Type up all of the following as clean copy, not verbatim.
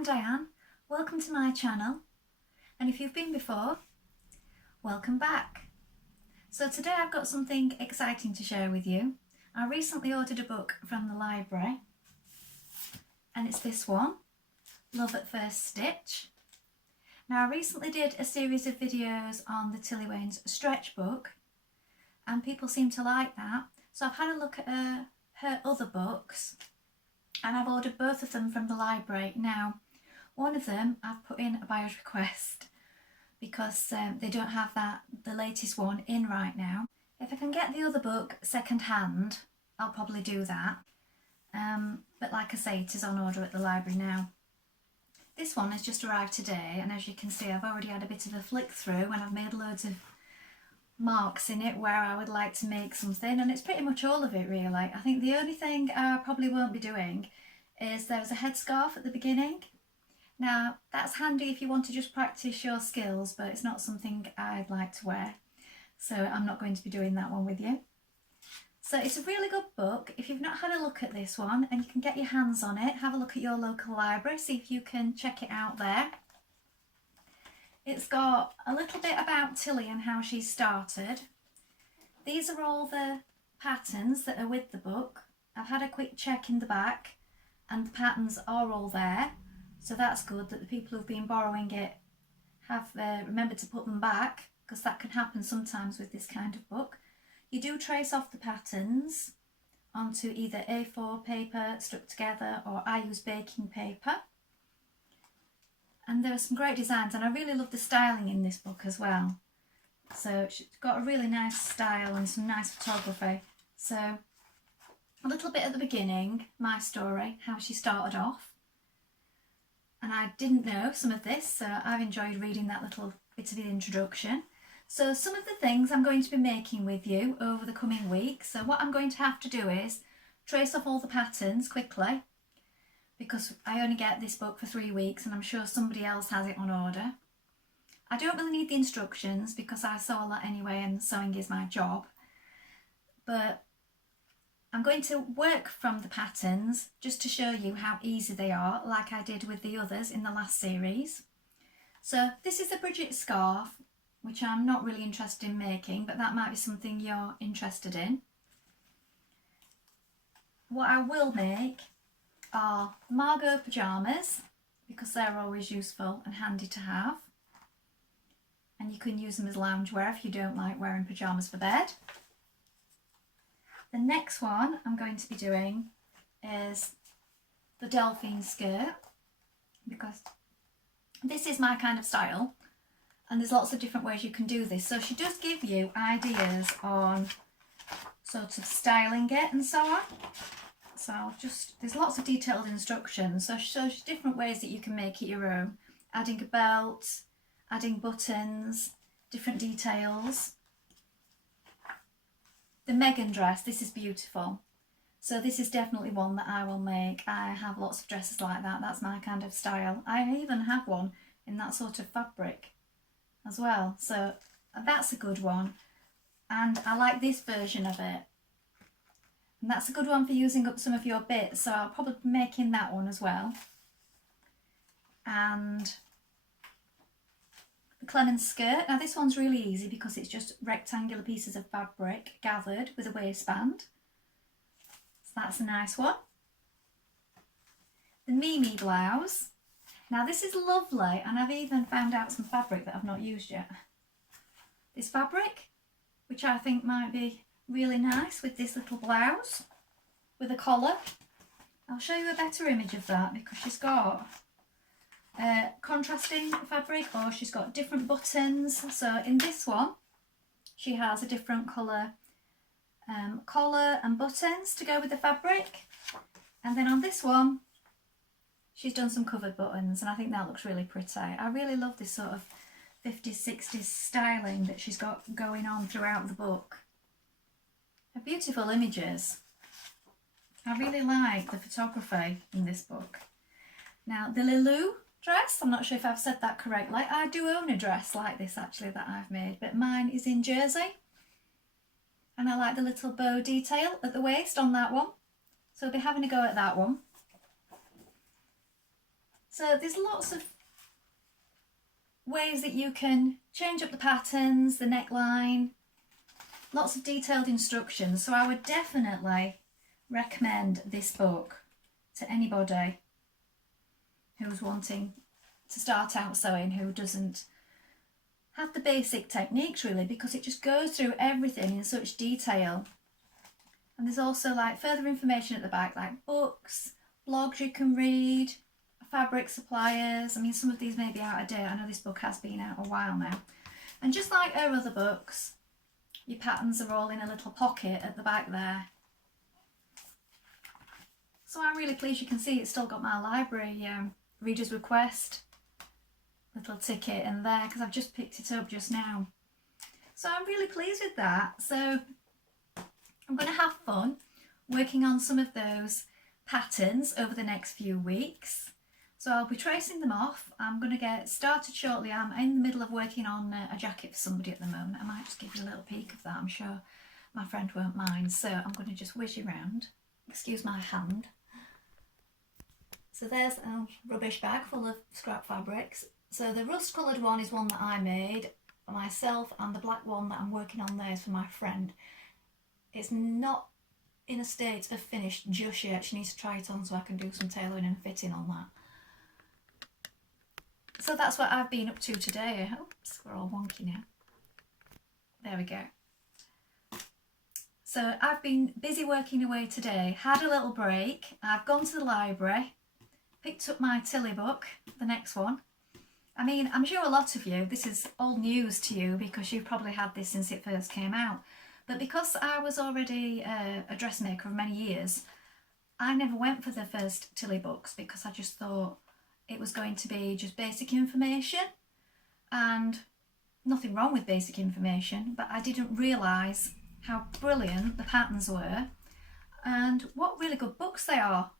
I'm Diane, welcome to my channel, and if you've been before, welcome back. So today I've got something exciting to share with you. I recently ordered a book from the library and it's this one, Love at First Stitch. Now I recently did a series of videos on the Tilly Wayne's stretch book and people seem to like that, so I've had a look at her other books and I've ordered both of them from the library. Now, one of them I've put in a buyer's request because they don't have the latest one in right now. If I can get the other book second hand, I'll probably do that. But like I say, it is on order at the library now. This one has just arrived today, and as you can see, I've already had a bit of a flick through and I've made loads of marks in it where I would like to make something, and it's pretty much all of it really. I think the only thing I probably won't be doing is there's a headscarf at the beginning. Now that's handy if you want to just practice your skills, but it's not something I'd like to wear, so I'm not going to be doing that one with you. So it's a really good book. If you've not had a look at this one and you can get your hands on it, have a look at your local library, see if you can check it out there. It's got a little bit about Tilly and how she started. These are all the patterns that are with the book. I've had a quick check in the back and the patterns are all there, so that's good that the people who've been borrowing it have remembered to put them back, because that can happen sometimes with this kind of book. You do trace off the patterns onto either A4 paper stuck together, or I use baking paper. And there are some great designs, and I really love the styling in this book as well. So she's got a really nice style and some nice photography. So a little bit at the beginning, my story, how she started off. And I didn't know some of this, so I've enjoyed reading that little bit of the introduction. So some of the things I'm going to be making with you over the coming weeks. So what I'm going to have to do is trace off all the patterns quickly, because I only get this book for 3 weeks and I'm sure somebody else has it on order. I don't really need the instructions because I sew a lot anyway and sewing is my job. But I'm going to work from the patterns just to show you how easy they are, like I did with the others in the last series. So this is a Bridget scarf, which I'm not really interested in making, but that might be something you're interested in. What I will make are Margot pyjamas, because they're always useful and handy to have, and you can use them as loungewear if you don't like wearing pyjamas for bed. The next one I'm going to be doing is the Delphine skirt, because this is my kind of style and there's lots of different ways you can do this. So she does give you ideas on sort of styling it and so on. So there's lots of detailed instructions, so she shows you different ways that you can make it your own. Adding a belt, adding buttons, different details. The Megan dress, this is beautiful. So this is definitely one that I will make. I have lots of dresses like that, that's my kind of style. I even have one in that sort of fabric as well, so that's a good one. And I like this version of it. And that's a good one for using up some of your bits, so I'll probably be making that one as well. And the Clemens skirt, now this one's really easy because it's just rectangular pieces of fabric gathered with a waistband. So that's a nice one. The Mimi blouse, now this is lovely, and I've even found out some fabric that I've not used yet. This fabric, which I think might be really nice with this little blouse with a collar. I'll show you a better image of that because she's got contrasting fabric, or she's got different buttons. So in this one she has a different colour collar and buttons to go with the fabric, and then on this one she's done some covered buttons, and I think that looks really pretty. I really love this sort of 50s 60s styling that she's got going on throughout the book. They're beautiful images. I really like the photography in this book. Now the Lilou dress, I'm not sure if I've said that correctly. I do own a dress like this actually that I've made, but mine is in jersey. And I like the little bow detail at the waist on that one. So I'll be having a go at that one. So there's lots of ways that you can change up the patterns, the neckline, lots of detailed instructions. So I would definitely recommend this book to anybody who's wanting to start out sewing, who doesn't have the basic techniques really, because it just goes through everything in such detail. And there's also like further information at the back, like books, blogs you can read, fabric suppliers. I mean, some of these may be out of date. I know this book has been out a while now. And just like our other books, your patterns are all in a little pocket at the back there. So I'm really pleased. You can see it's still got my library reader's request little ticket in there, because I've just picked it up just now. So I'm really pleased with that. So I'm going to have fun working on some of those patterns over the next few weeks. So I'll be tracing them off. I'm going to get started shortly. I'm in the middle of working on a jacket for somebody at the moment. I might just give you a little peek of that. I'm sure my friend won't mind. So I'm going to just whiz you around. Excuse my hand. So there's a rubbish bag full of scrap fabrics. So the rust coloured one is one that I made for myself, and the black one that I'm working on there is for my friend. It's not in a state of finish just yet. She needs to try it on so I can do some tailoring and fitting on that. So that's what I've been up to today. Oops, we're all wonky now. There we go. So I've been busy working away today, had a little break. I've gone to the library, picked up my Tilly book, the next one. I mean, I'm sure a lot of you, this is all news to you because you've probably had this since it first came out. But because I was already a dressmaker for many years, I never went for the first Tilly books because I just thought it was going to be just basic information, and nothing wrong with basic information, but I didn't realise how brilliant the patterns were and what really good books they are.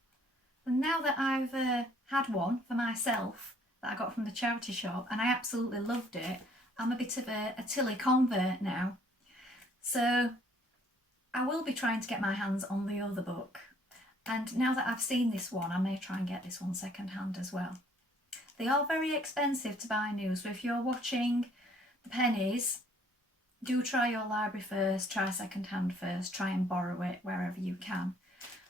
And now that I've had one for myself that I got from the charity shop and I absolutely loved it, I'm a bit of a Tilly convert now. So I will be trying to get my hands on the other book. And now that I've seen this one, I may try and get this one second hand as well. They are very expensive to buy new, so if you're watching the pennies, do try your library first, try second hand first, try and borrow it wherever you can.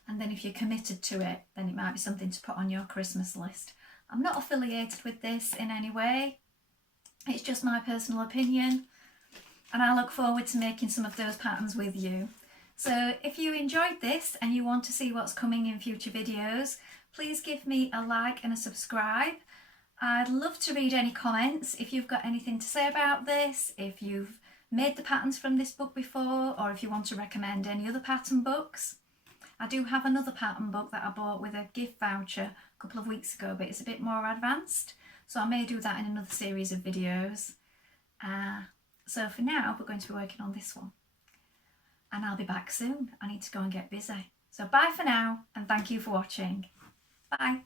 And then if you're committed to it, then it might be something to put on your Christmas list. I'm not affiliated with this in any way. It's just my personal opinion. And I look forward to making some of those patterns with you. So if you enjoyed this and you want to see what's coming in future videos, please give me a like and a subscribe. I'd love to read any comments if you've got anything to say about this, if you've made the patterns from this book before, or if you want to recommend any other pattern books. I do have another pattern book that I bought with a gift voucher a couple of weeks ago, but it's a bit more advanced, so I may do that in another series of videos. So for now, we're going to be working on this one. And I'll be back soon. I need to go and get busy. So bye for now, and thank you for watching. Bye.